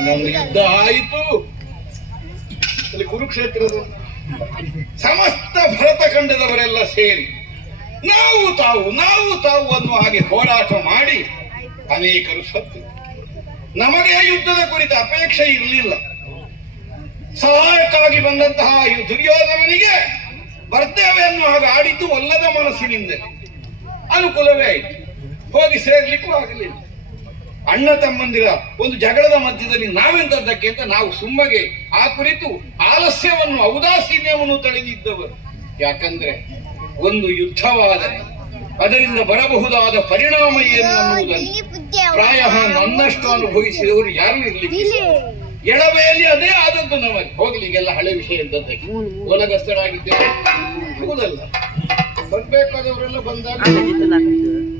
ಒಂದು ಯುದ್ಧ ಆಯಿತು. ಅಲ್ಲಿ ಕುರುಕ್ಷೇತ್ರದ ಸಮಸ್ತ ಭರತಖಂಡದವರೆಲ್ಲ ಸೇರಿ ನಾವು ತಾವು ಅನ್ನುವ ಹಾಗೆ ಹೋರಾಟ ಮಾಡಿ ಅನೇಕರು ಸತ್ತು. ನಮಗೆ ಯುದ್ಧದ ಕುರಿತ ಅಪೇಕ್ಷೆ ಇರಲಿಲ್ಲ. ಸಹಾಯಕ್ಕಾಗಿ ಬಂದಂತಹ ದುರ್ಯೋಧನನಿಗೆ ಬರ್ತೇವೆ ಅನ್ನುವ ಹಾಗೆ ಆಡಿದ್ದು ಒಲ್ಲದ ಮನಸ್ಸಿನಿಂದ ಅನುಕೂಲವೇ ಆಯಿತು. ಹೋಗಿ ಸೇರ್ಲಿಕ್ಕೂ ಆಗಲಿಲ್ಲ. ಅಣ್ಣ ತಮ್ಮಂದಿರ ಒಂದು ಜಗಳದ ಮಧ್ಯದಲ್ಲಿ ನಾವೆಂತದ್ದಕ್ಕೆ ಅಂತ ನಾವು ಸುಮ್ಮಗೆ ಆ ಕುರಿತು ಆಲಸ್ಯವನ್ನು ಔದಾಸೀನ್ಯವನ್ನು ತಳೆದಿದ್ದವರು. ಯಾಕಂದ್ರೆ ಒಂದು ಯುದ್ಧವಾದರೆ ಅದರಿಂದ ಬರಬಹುದಾದ ಪರಿಣಾಮ ಏನು ಅನ್ನುವುದನ್ನು ಪ್ರಾಯ ನನ್ನಷ್ಟು ಅನುಭವಿಸಿದವರು ಯಾರೂ ಇರಲಿಲ್ಲ. ಎಳವೆಯಲ್ಲಿ ಅದೇ ಆದದ್ದು ನಮಗೆ. ಹೋಗ್ಲಿಗೆಲ್ಲ ಹಳೆ ವಿಷಯ ಇದ್ದದ್ದಕ್ಕೆ ಒಲಗಸ್ತರಾಗಿದ್ದೇವೆ ಹೌದಲ್ಲ. ಬರ್ಬೇಕಾದವರೆಲ್ಲ ಬಂದಾಗ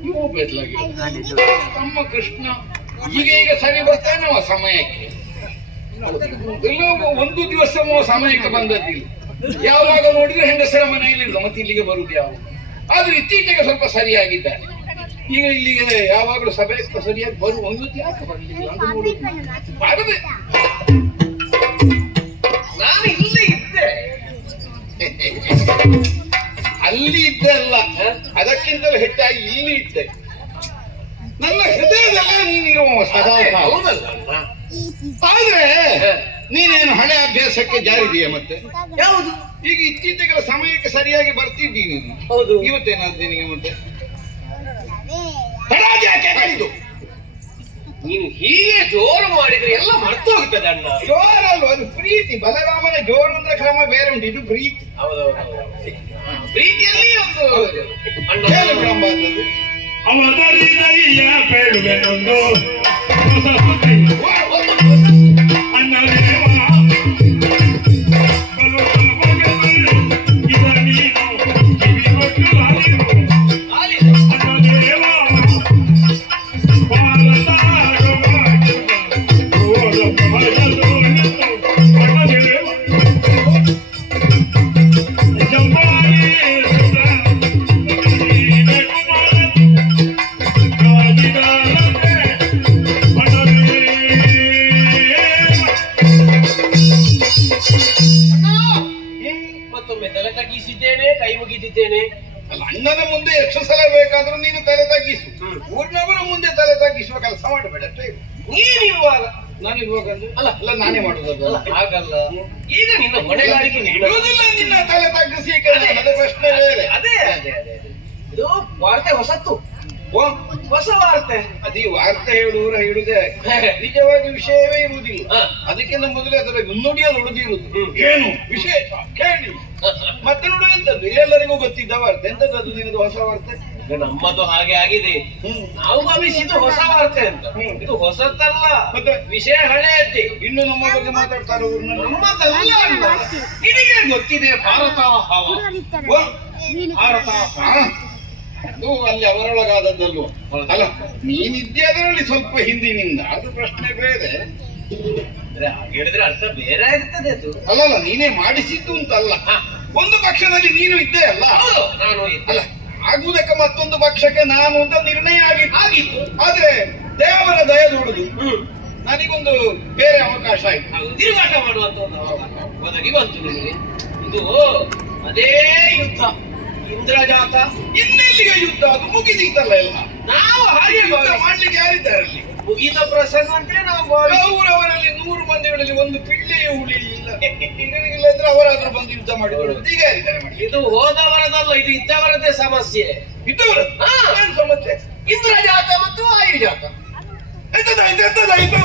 ಇವು ಬೇಸಲಾಗಿ ತಮ್ಮ ಕೃಷ್ಣ ಈಗ ಸರಿ ಬರ್ತಾನೆ ಅವ ಸಮಯಕ್ಕೆ. ಎಲ್ಲೋ ಒಂದು ದಿವಸ ಸಮಯಕ್ಕೆ ಬಂದದ್ದಿಲ್ಲ. ಯಾವಾಗ ನೋಡಿದ್ರೆ ಹೆಂಗಸರ ಮನೆಯಲ್ಲಿ ಮತ್ತೆ ಇಲ್ಲಿಗೆ ಬರುದು ಯಾವ. ಆದ್ರೂ ಇತ್ತೀಚೆಗೆ ಸ್ವಲ್ಪ ಸರಿಯಾಗಿದ್ದಾರೆ. ಈಗ ಇಲ್ಲಿಗೆ ಯಾವಾಗಲೂ ಸಭೆ ಸರಿಯಾಗಿ ಒಂದು ಯಾಕೆ ಬರಲಿಲ್ಲ ಅಂತ ನೋಡುದು. ಬಾರದೆ ನಾನು ಇಲ್ಲೇ ಇದ್ದೆ, ಅಲ್ಲಿ ಇದ್ದೆ ಅಲ್ಲ, ಅದಕ್ಕಿಂತಲೂ ಹೆಚ್ಚಾಗಿ ಇಲ್ಲಿ ಇದ್ದೆ. ನನ್ನ ಹೃದಯದಲ್ಲ ನೀನಿರುವ ಸದಾ. ಆದ್ರೆ ನೀನೇನು ಹಳೆ ಅಭ್ಯಾಸಕ್ಕೆ ಜಾರಿದೀಯ ಮತ್ತೆ? ಯಾವುದು? ಈಗ ಇತ್ತೀಚೆಗೆ ಸಮಯಕ್ಕೆ ಸರಿಯಾಗಿ ಬರ್ತಿದ್ದೀನಿ. ಹೌದು. ಇವತ್ತೇನಾದ್ದೆ ನಿನಗೆ ಮತ್ತೆ? ಯಾಕೆ ಕಲಿದು ನೀನು ಹೀಗೆ ಜೋರು ಮಾಡಿದ್ರೆ ಎಲ್ಲ ಮರ್ತು ಹೋಗ್ತದೆ ಅಣ್ಣ. ಜೋರಲ್ವ, ಅದು ಪ್ರೀತಿ. ಬಲರಾಮನ ಜೋರು ಅಂದ್ರೆ ಕ್ರಮ ಬೇರೆ ಉಂಟು, ಇದು ಪ್ರೀತಿ. ಪ್ರೀತಿಯಲ್ಲಿ ಒಂದು ಅಣ್ಣ ಕ್ರಮ ಅಂತದ್ದು. ಬೇಡುವೆನೊಂದು ಕೈ ಮುಗಿದಿದ್ದೇನೆ. ಅಲ್ಲ, ಅಣ್ಣನ ಮುಂದೆ ಎಷ್ಟು ಸಲ ಬೇಕಾದ್ರೂ ನೀನು ತಲೆ ತಗ್ಗಿಸು. ಊರಿನವರ ಮುಂದೆ ತಲೆ ತಗ್ಗಿಸುವ ಕೆಲಸ ಮಾಡಬೇಡ. ನೀನಿರುವಾಗ ನಾನಿರುವಾಗ ಅಲ್ಲ ಅಲ್ಲ ನಾನೇ ಮಾಡುದಲ್ಲ. ಹಾಗಲ್ಲ, ಈಗ ನಿನ್ನ ಹೊಣೆಗಾರಿಕೆ ಇರುವುದಿಲ್ಲ. ನಿನ್ನ ತಲೆ ತಗ್ಗಿಸಿ ಅದೇ ಪ್ರಶ್ನೆ ಬೇರೆ. ಅದೇ ಇದು ವಾರ್ತೆ ಹೊಸತ್ತು, ಹೊಸ ವಾರ್ತೆ. ಅದೇ ವಾರ್ತೆ ಹೇಳುವವರ ಹೇಳುದೇ ನಿಜವಾಗಿ ವಿಷಯವೇ ಇರುವುದಿಲ್ಲ. ಅದಕ್ಕಿಂತ ಮೊದಲೇ ಅದರ ಮುನ್ನುಡಿಯಲ್ಲಿ ಉಳಿದಿರುವುದು. ಏನು ವಿಶೇಷ ಕೇಳಿ ಮತ್ತೆ ನೋಡು ಎಂತದ್ದು ಎಲ್ಲರಿಗೂ ಗೊತ್ತಿದ್ದ ವಾರ್ತೆ. ಎಂತದ್ದು ನಿನ್ನದು ಹೊಸ ವಾರ್ತೆ? ನಮ್ಮದು ಹಾಗೆ ಆಗಿದೆ. ನಾವು ಭಾವಿಸಿದ್ದು ಹೊಸ ವಾರ್ತೆ ಅಂತ. ಇದು ಹೊಸತಲ್ಲ, ಮತ್ತೆ ವಿಷಯ ಹಳೆಯದ್ದೇ. ಇನ್ನು ನಮ್ಮ ಬಗ್ಗೆ ಮಾತಾಡ್ತಾರೆ ನಮ್ಮದಲ್ಲ. ನಿನಗೆ ಗೊತ್ತಿದೆ ಭಾರತ ಹಾವ. ಭಾರತ ಅದು ಅಲ್ಲಿ ಅವರೊಳಗಾದದ್ದಲ್ವ. ಅಲ್ಲ, ನೀನಿದ್ದೆ ಅದರಲ್ಲಿ ಸ್ವಲ್ಪ ಹಿಂದಿನಿಂದ, ಅದು ಪ್ರಶ್ನೆ ಬೇರೆ. ಹೇಳಿದ್ರೆ ಅರ್ಥ ಬೇರೆ ಆಗ್ತದೆ ಅದು. ಅಲ್ಲಲ್ಲ, ನೀನೇ ಮಾಡಿಸಿದ್ದು ಅಂತಲ್ಲ. ಒಂದು ಪಕ್ಷದಲ್ಲಿ ನೀನು ಇದ್ದೇ ಅಲ್ಲ. ನಾನು ಅಲ್ಲ, ಆಗುವುದಕ್ಕೆ ಮತ್ತೊಂದು ಪಕ್ಷಕ್ಕೆ ನಾನು ಅಂತ ನಿರ್ಣಯ ಆಗಿತ್ತು. ಆದ್ರೆ ದೇವರ ದಯ ನೋಡುದು ನನಗೊಂದು ಬೇರೆ ಅವಕಾಶ ಆಯ್ತು. ತಿರುಗಾಟ ಮಾಡುವಂತ ಒಂದು ಅವಕಾಶ ಒದಗಿ ಬಂತು ನಿಮಗೆ. ಇದು ಅದೇ ಯುದ್ಧ ಇಂದ್ರಜಾತ. ಇನ್ನೆಲ್ಲಿಗೆ ಯುದ್ಧ? ಅದು ಮುಗಿದಿತ್ತಲ್ಲ ಎಲ್ಲ. ನಾವು ಹಾಗೆ ಯುದ್ಧ ಮಾಡ್ಲಿಕ್ಕೆ ಯಾರಿದ್ದಾರೆ ಅಲ್ಲಿ? ಮುಗಿದ ಪ್ರಸಂಗ ಅಂದ್ರೆ ನಾವು ಅವರಲ್ಲಿ 100 ಮಂದಿಗಳಲ್ಲಿ ಒಂದು ಪಿಳ್ಳೆಯೂ ಉಳಿಯಿಲ್ಲ. ಇಲ್ಲದ್ರೆ ಅವರಾದ್ರೂ ಬಂದು ಯುದ್ಧ ಮಾಡಿದ್ರು. ಈಗ ಯಾರಿದ್ದಾರೆ ಮಾಡಿ? ಇದು ಹೋದವರದಲ್ಲ, ಇದು ಇದ್ದವರದೇ ಸಮಸ್ಯೆ. ಇದ್ದವರು ಏನು ಸಮಸ್ಯೆ? ಇಂದ್ರಜಾತ ಮತ್ತು ವಾಯುಜಾತ. ಎಂತದಾಯ್ತು?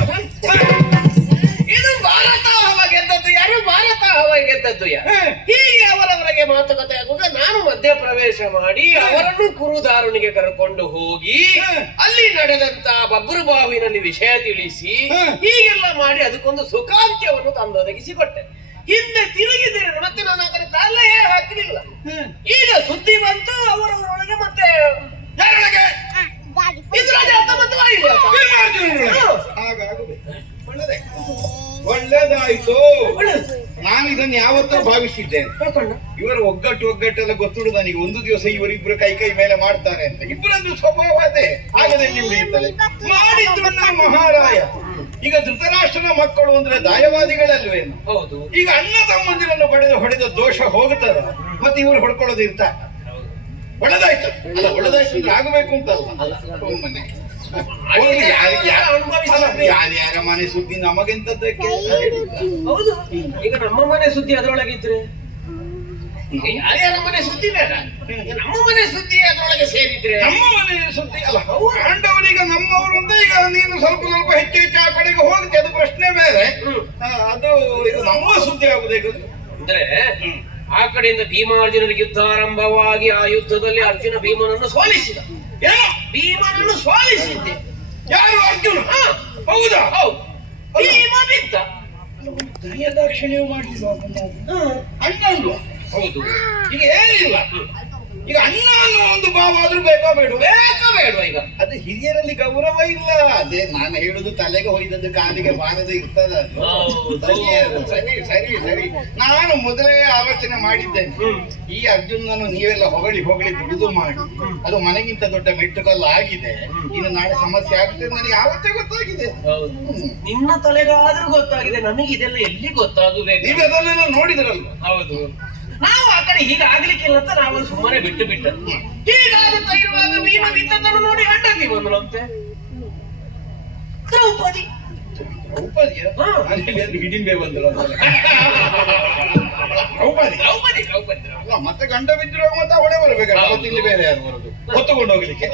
ಇದು ಭಾರತ ಹವ ಗೆದ್ದದ್ದು ಯಾರು? ಭಾರತ ಹವ ಗೆದ್ದದ್ದು ಯಾರು? ಹೀಗೆ ಅವರವರಿಗೆ ಮಾತುಕತೆ ಆಗುವಾಗ ನಾನು ಮಧ್ಯ ಪ್ರವೇಶ ಮಾಡಿ ಅವರನ್ನು ಕುರುದಾರುಣಿಗೆ ಕರೆಕೊಂಡು ಹೋಗಿ ಅಲ್ಲಿ ನಡೆದಂತ ಬಬ್ಬರು ಬಾವಿನಲ್ಲಿ ವಿಷಯ ತಿಳಿಸಿ ಹೀಗೆಲ್ಲ ಮಾಡಿ ಅದಕ್ಕೊಂದು ಸುಖಾಂತ್ಯವನ್ನು ತಂದೊದಗಿಸಿಕೊಟ್ಟೆ. ಹಿಂದೆ ತಿರುಗಿದರೆ ಮತ್ತೆ ನಾನು ಆ ಕಡೆ ತಲೆಯೇ ಹಾಕಲಿಲ್ಲ. ಈಗ ಸುದ್ದಿ ಬಂತು ಅವರವರೊಳಗೆ ಮತ್ತೆ ಯಾರೊಳಗೆ? ಇಂದ್ರಜಾತ ಮತ್ತು ವಾಯುಜಾತ. ಒಳ್ಳೆದಾಯ್ತು. ನಾನು ಇದನ್ನು ಯಾವತ್ತೂ ಭಾವಿಸಿದ್ದೇನೆ. ಇವರ ಒಗ್ಗಟ್ಟೆಲ್ಲ ಗೊತ್ತುಡು ನನಗೆ. ಒಂದು ದಿವಸ ಇವರಿಬ್ರು ಕೈ ಮೇಲೆ ಮಾಡ್ತಾರೆ ಅಂತ. ಇಬ್ಬರದ್ದು ಸ್ವಭಾವ ಅದೇ ಆಗದಲ್ಲಿ ಉಳಿಯುತ್ತದೆ. ಮಾಡಿದ್ದು ಮಹಾರಾಯ ಈಗ ಧೃತರಾಷ್ಟ್ರನ ಮಕ್ಕಳು ಅಂದ್ರೆ ದಾಯವಾದಿಗಳಲ್ವೇನು? ಹೌದು. ಈಗ ಅಣ್ಣ ತಮ್ಮಂದಿರನ್ನು ಹೊಡೆದ ದೋಷ ಹೋಗುತ್ತದ, ಮತ್ತೆ ಇವರು ಹೊಡ್ಕೊಳ್ಳೋದು ಇರ್ತಾ? ಒಳ್ಳೆದಾಯ್ತು ಅಲ್ಲ, ಒಳ್ಳೆದಾಯ್ತು ಅಂದ್ರೆ ಆಗಬೇಕು ಅಂತಲ್ಲ. ಸುಮ್ಮನೆ ಯಾರ್ಯಾರ ಮನೆ ಸುದ್ದಿ ನಮಗೆಂತದ್ದಕ್ಕೆ? ಹೌದು. ಈಗ ನಮ್ಮ ಮನೆ ಸುದ್ದಿ ಅದರೊಳಗಿದ್ರೆ ಯಾರ್ಯಾರ ಮನೆ ಸುದ್ದಿ ಬೇಡ, ನಮ್ಮ ಮನೆ ಸುದ್ದಿ ಅದರೊಳಗೆ ಸೇರಿದ್ರೆ ನಮ್ಮ ಮನೆ ಸುದ್ದಿ ಅಲ್ಲ. ಕಾಂಡವರೀಗ ನಮ್ಮವರು ಅಂತ ಈಗ ನೀನು ಸ್ವಲ್ಪ ಸ್ವಲ್ಪ ಹೆಚ್ಚು ಹೆಚ್ಚು ಆ ಕಡೆಗೆ ಹೋಗುತ್ತೆ, ಅದು ಪ್ರಶ್ನೆ ಬೇರೆ. ಅದು ಈಗ ನಮ್ಮ ಸುದ್ದಿ ಆಗುದೇ ಅಂದ್ರೆ ಆ ಕಡೆಯಿಂದ ಭೀಮಾರ್ಜುನರಿಗೆ ಯುದ್ಧ ಆರಂಭವಾಗಿ ಆ ಯುದ್ಧದಲ್ಲಿ ಅರ್ಜುನ ಭೀಮನನ್ನು ಸೋಲಿಸಿದ. ಏನು? ಭೀಮನನ್ನು ಸೋಲಿಸಿದ್ದೆ. ಯಾರು? ಅರ್ಜುನ? ಹೌದಾ? ಹೌದು. ಭೀಮ ಬಿದ್ದ. ದಯದಾಕ್ಷಿಣ್ಯ ಮಾಡಲಿಲ್ಲ ಅಣ್ಣ ಅಲ್ವಾ? ಹೌದು. ಈಗ ಏನಿಲ್ಲ, ಈಗ ಅಣ್ಣ ಅನ್ನೋ ಒಂದು ಭಾವ ಆದ್ರೂ ಬೇಕಾ ಬೇಡ? ಈಗ ಅದು ಹಿರಿಯರಲ್ಲಿ ಗೌರವ ಇಲ್ಲ. ಅದೇ ನಾನು ಹೇಳುದು, ತಲೆಗೆ ಹೊಯ್ದದ್ದು ಕಾಲಿಗೆ ಬಾರದೆ ಇರ್ತದ. ಸರಿ ಸರಿ ಸರಿ. ನಾನು ಮೊದಲೇ ಆಲೋಚನೆ ಮಾಡಿದ್ದೇನೆ, ಈ ಅರ್ಜುನನ್ನು ನೀವೆಲ್ಲ ಹೊಗಳಿ ಹೊಗಳಿ ದುಡಿದು ಮಾಡಿ ಅದು ಮನೆಗಿಂತ ದೊಡ್ಡ ಮೆಟ್ಟುಕಲ್ಲ ಆಗಿದೆ. ಇನ್ನು ನಾಳೆ ಸಮಸ್ಯೆ ಆಗುತ್ತೆ ನನಗೆ ಯಾವತ್ತೇ ಗೊತ್ತಾಗಿದೆ. ನಿನ್ನ ತಲೆಗಾದ್ರೂ ಗೊತ್ತಾಗಿದೆ, ನಮಗೆ ಇದೆಲ್ಲ ಎಲ್ಲಿ ಗೊತ್ತಾಗಬೇಕು? ನೀವು ಅದನ್ನೆಲ್ಲ ನೋಡಿದ್ರಲ್ವ? ಹೌದು. ನಾವು ಆ ಕಡೆ ಹೀಗಾಗ್ಲಿಕ್ಕಿಲ್ಲ ಅಂತ ನಾವು ಸುಮ್ಮನೆ ಬಿಟ್ಟು ಬಿಟ್ಟದ್ದು. ಹೀಗಾಗುತ್ತಾ ಇರುವಾಗ ಭೀಮ ಬಿದ್ದದ್ದನ್ನು ನೋಡಿ ಹೆಂಡತಿ ಬಂದಳಂತೆ ದ್ರೌಪದಿ. ಹಿಡಿಂಬೆ ಬಂದಳು. ದ್ರೌಪದಿ ಮತ್ತೆ ಗಂಡ ಬಿದ್ದಿರುವಾಗ ಮತ್ತೆ ಅವಳೇ ಬರ್ಬೇಕಲ್ಲ, ಇಲ್ಲಿ ಬೇರೆ ಯಾರು ಬರೋದು ಹೊತ್ತುಕೊಂಡು ಹೋಗ್ಲಿಕ್ಕೆ?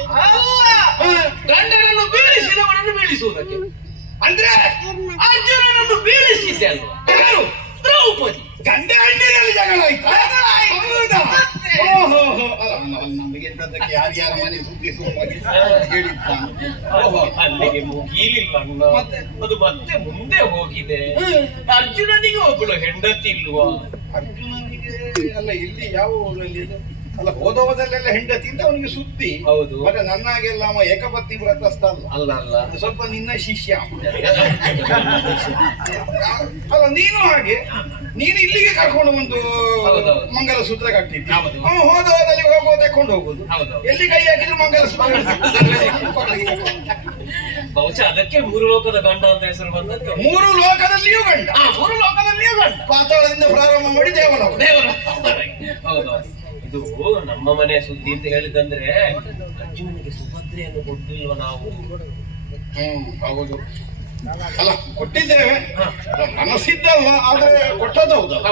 ಗಂಡನನ್ನು ಬೀಳಿಸಿದವನನ್ನು ಬೀಳಿಸುವುದಕ್ಕೆ. ಅಂದ್ರೆ ಅರ್ಜುನನನ್ನು ಬೀಳಿಸಿದ್ದೆ ಅಲ್ವಾ ದ್ರೌಪದಿ. ಗಂಡ ಹಣ್ಣಿನಲ್ಲಿ ಜಗಳ ಆಯ್ತಾ? ನಮಗೆಂತದ್ದಕ್ಕೆ ಯಾರ್ಯಾರ ಮನೆ ಸುದ್ದಿ ಅಲ್ಲಿಗೆ ಮುಗೀಲಿಲ್ಲ ಅಣ್ಣ, ಅದು ಮತ್ತೆ ಮುಂದೆ ಹೋಗಿದೆ. ಅರ್ಜುನನಿಗೆ ಒಬ್ಬಳು ಹೆಂಡತಿ ಇಲ್ವಾ? ಅರ್ಜುನನಿಗೆ ಅಲ್ಲ, ಇಲ್ಲಿ ಯಾವ ಊರಲ್ಲಿ ಇದು ಅಲ್ಲ, ಹೋದವದಲ್ಲೆಲ್ಲ ಹೆಂಡತಿ ಅಂತ ಅವನಿಗೆ ಸುದ್ದಿ. ಹೌದು. ಮತ್ತೆ ನನ್ನಾಗೆಲ್ಲ ಅವ ಏಕಪತ್ನಿ ವ್ರತಸ್ಥ ಅಲ್ಲ. ಅಲ್ಲ ಸ್ವಲ್ಪ ನಿನ್ನ ಶಿಷ್ಯ ಅಲ್ಲ. ನೀನು ಹಾಗೆ, ನೀನು ಇಲ್ಲಿಗೆ ಕರ್ಕೊಂಡು ಬಂದು ಮಂಗಲ ಸೂತ್ರ ಕಟ್ಟಿದ್ದಿ. ಅವನು ಹೋದವದಲ್ಲಿ ಹೋಗುವ ತಕೊಂಡು ಹೋಗುದು, ಎಲ್ಲಿ ಕೈ ಹಾಕಿದ್ರು ಮಂಗಲ ಸೂತ್ರ. ಬಹುಶಃ ಅದಕ್ಕೆ ಮೂರು ಲೋಕದ ಗಂಡ ಅಂತ ಹೆಸರು ಬಂದದ್ದು. ಮೂರು ಲೋಕದಲ್ಲಿಯೂ ಗಂಡ. ಮೂರು ಲೋಕದಲ್ಲಿಯೂ ಗಂಡ. ಪಾತಾಳದಿಂದ ಪ್ರಾರಂಭ ಮಾಡಿ ದೇವಲೋಕ. ಹೌದು. ಇದು ನಮ್ಮ ಮನೆ ಸುದ್ದಿ ಅಂತ ಹೇಳಿದಂದ್ರೆ ಅರ್ಜುನನಿಗೆ ಸುಭದ್ರೆಯನ್ನು ಕೊಟ್ಟಿಲ್ವ ನಾವು? ಹೌದು. ಅಲ್ಲ, ಕೊಟ್ಟಿದ್ದೇವೆ, ಮನಸ್ಸಿದ್ದಲ್ಲ, ಆದ್ರೆ ಕೊಟ್ಟದ್ದು ಹೌದಲ್ಲ.